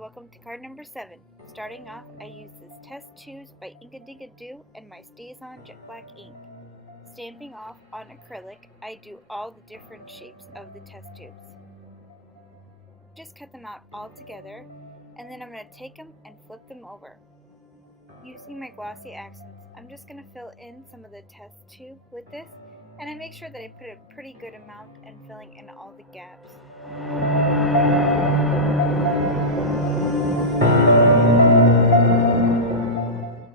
so welcome to card number 7. Starting off, I use this Test Tubes by Inkadinkado and my StazOn Jet Black ink. Stamping off on acrylic, I do all the different shapes of the test tubes. Just cut them out all together, and then I'm going to take them and flip them over. Using my glossy accents, I'm just going to fill in some of the test tube with this, and I make sure that I put a pretty good amount and filling in all the gaps.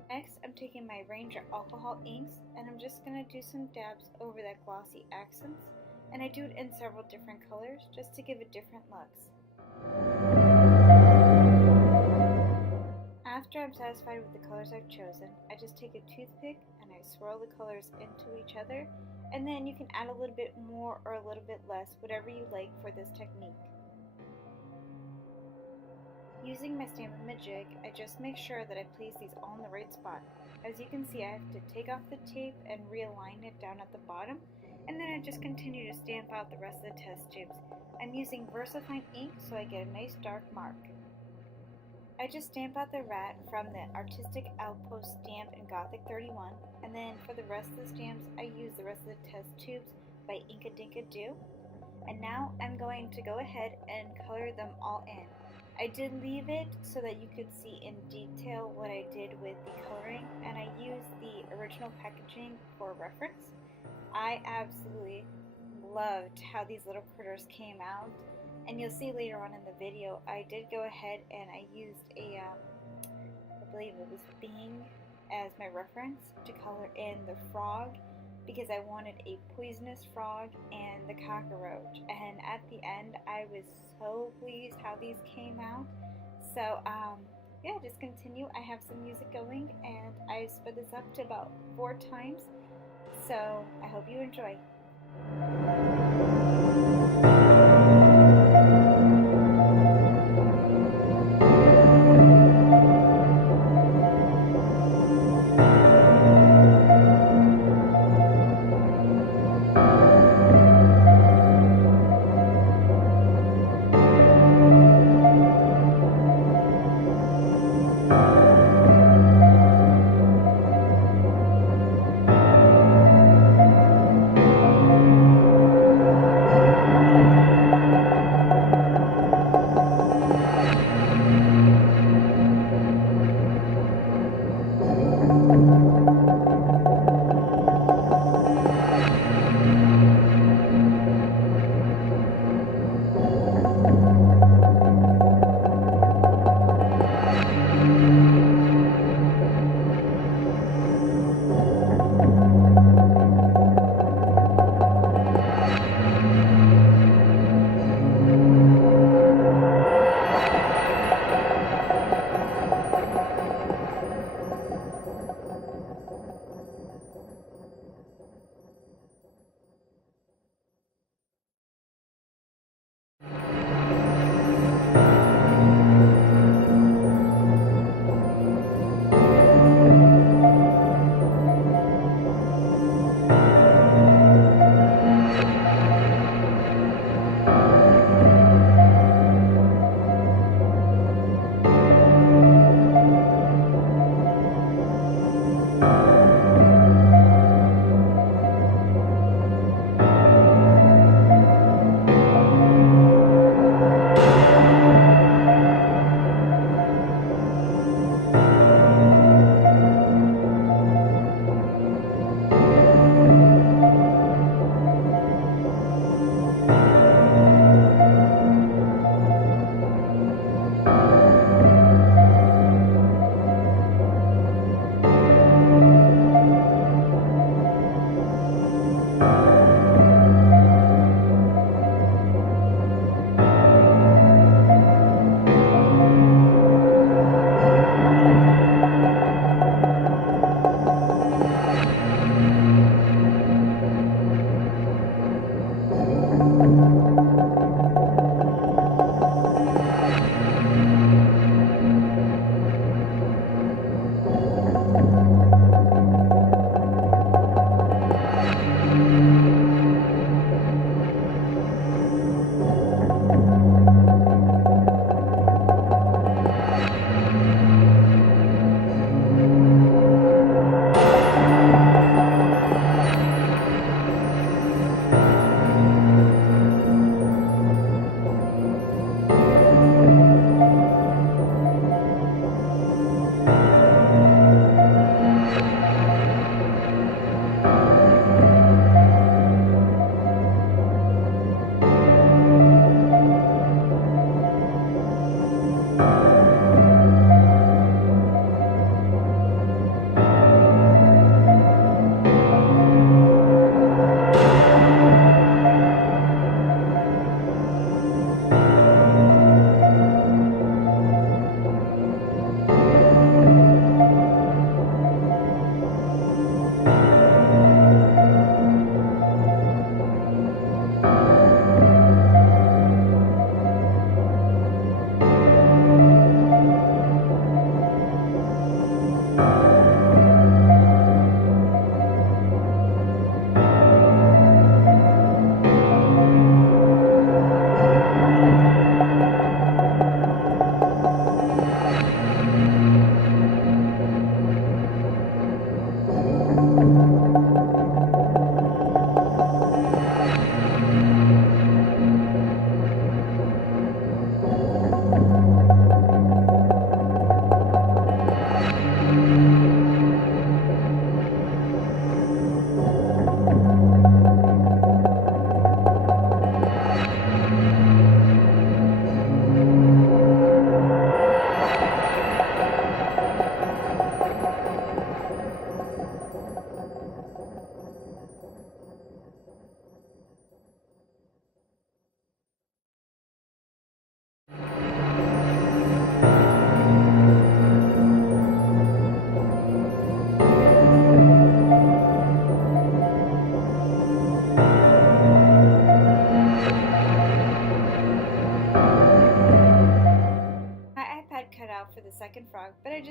Next, I'm taking my Ranger alcohol inks and I'm just going to do some dabs over that glossy accents, and I do it in several different colors just to give it different looks. After I'm satisfied with the colors I've chosen, I just take a toothpick and I swirl the colors into each other, and then you can add a little bit more or a little bit less, whatever you like for this technique. Using my Stamp-A-Majig, I just make sure that I place these all in the right spot. As you can see, I have to take off the tape and realign it down at the bottom, and then I just continue to stamp out the rest of the test tubes. I'm using VersaFine ink so I get a nice dark mark. I just stamp out the rat from the Artistic Outpost stamp in Gothic 31, and then for the rest of the stamps, I use the rest of the test tubes by Inkadinkado. And now I'm going to go ahead and color them all in. I did leave it so that you could see in detail what I did with the coloring, and I used the original packaging for reference. I absolutely loved how these little critters came out, and you'll see later on in the video I did go ahead and I used a, I believe it was Bing as my reference to color in the frog, because I wanted a poisonous frog and the cockroach, and at the end I was so pleased how these came out. So yeah, just continue. I have some music going and I sped this up to about 4 times, so I hope you enjoy.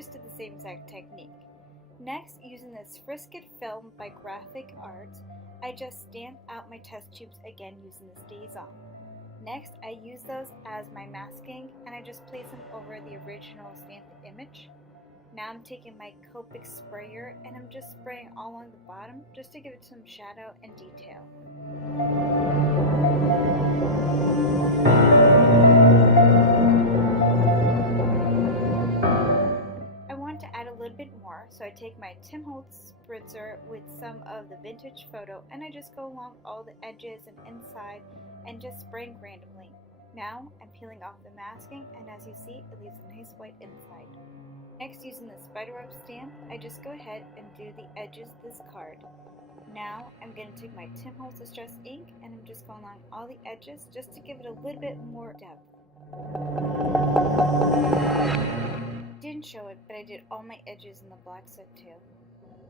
just did the same exact technique. Next, using this Frisket film by Graphic Arts, I just stamp out my test tubes again using the StazOn. Next, I use those as my masking and I just place them over the original stamped image. Now I'm taking my Copic sprayer and I'm just spraying all along the bottom just to give it some shadow and detail. I want to add a little bit more, so I take my Tim Holtz spritzer with some of the vintage photo and I just go along all the edges and inside and just spraying randomly. Now I'm peeling off the masking and as you see, it leaves a nice white inside. Next, using the spiderweb stamp, I just go ahead and do the edges of this card. Now I'm going to take my Tim Holtz Distress ink and I'm just going along all the edges just to give it a little bit more depth. Didn't show it, but I did all my edges in the black set too.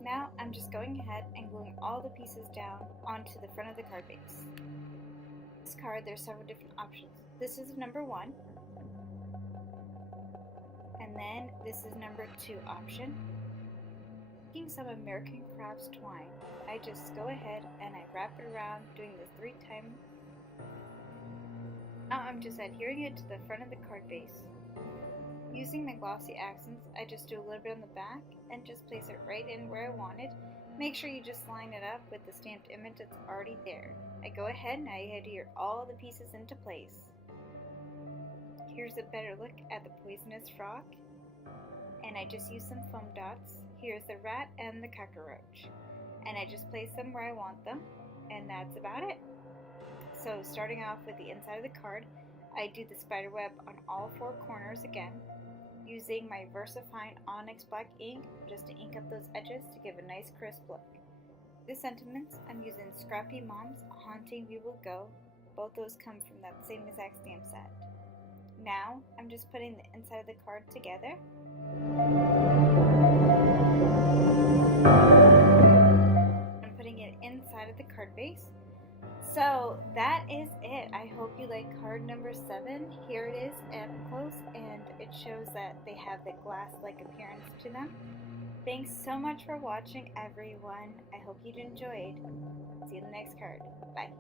Now I'm just going ahead and gluing all the pieces down onto the front of the card base. This card, there's several different options. This is number 1. And then this is number 2 option. Taking some American Crafts twine, I just go ahead and I wrap it around doing this 3 times. Now I'm just adhering it to the front of the card base. Using my glossy accents, I just do a little bit on the back and just place it right in where I want it. Make sure you just line it up with the stamped image that's already there. I go ahead and I adhere all the pieces into place. Here's a better look at the poisonous frog. And I just use some foam dots. Here's the rat and the cockroach. And I just place them where I want them. And that's about it. So starting off with the inside of the card, I do the spider web on all 4 corners again, using my VersaFine Onyx Black ink just to ink up those edges to give a nice crisp look. The sentiments, I'm using Scrappy Mom's Haunting We Will Go. Both those come from that same exact stamp set. Now, I'm just putting the inside of the card together. I'm putting it inside of the card base. So that is it. I hope you like card number 7. Here it is up close and it shows that they have the glass-like appearance to them. Thanks so much for watching, everyone. I hope you enjoyed. See you in the next card. Bye.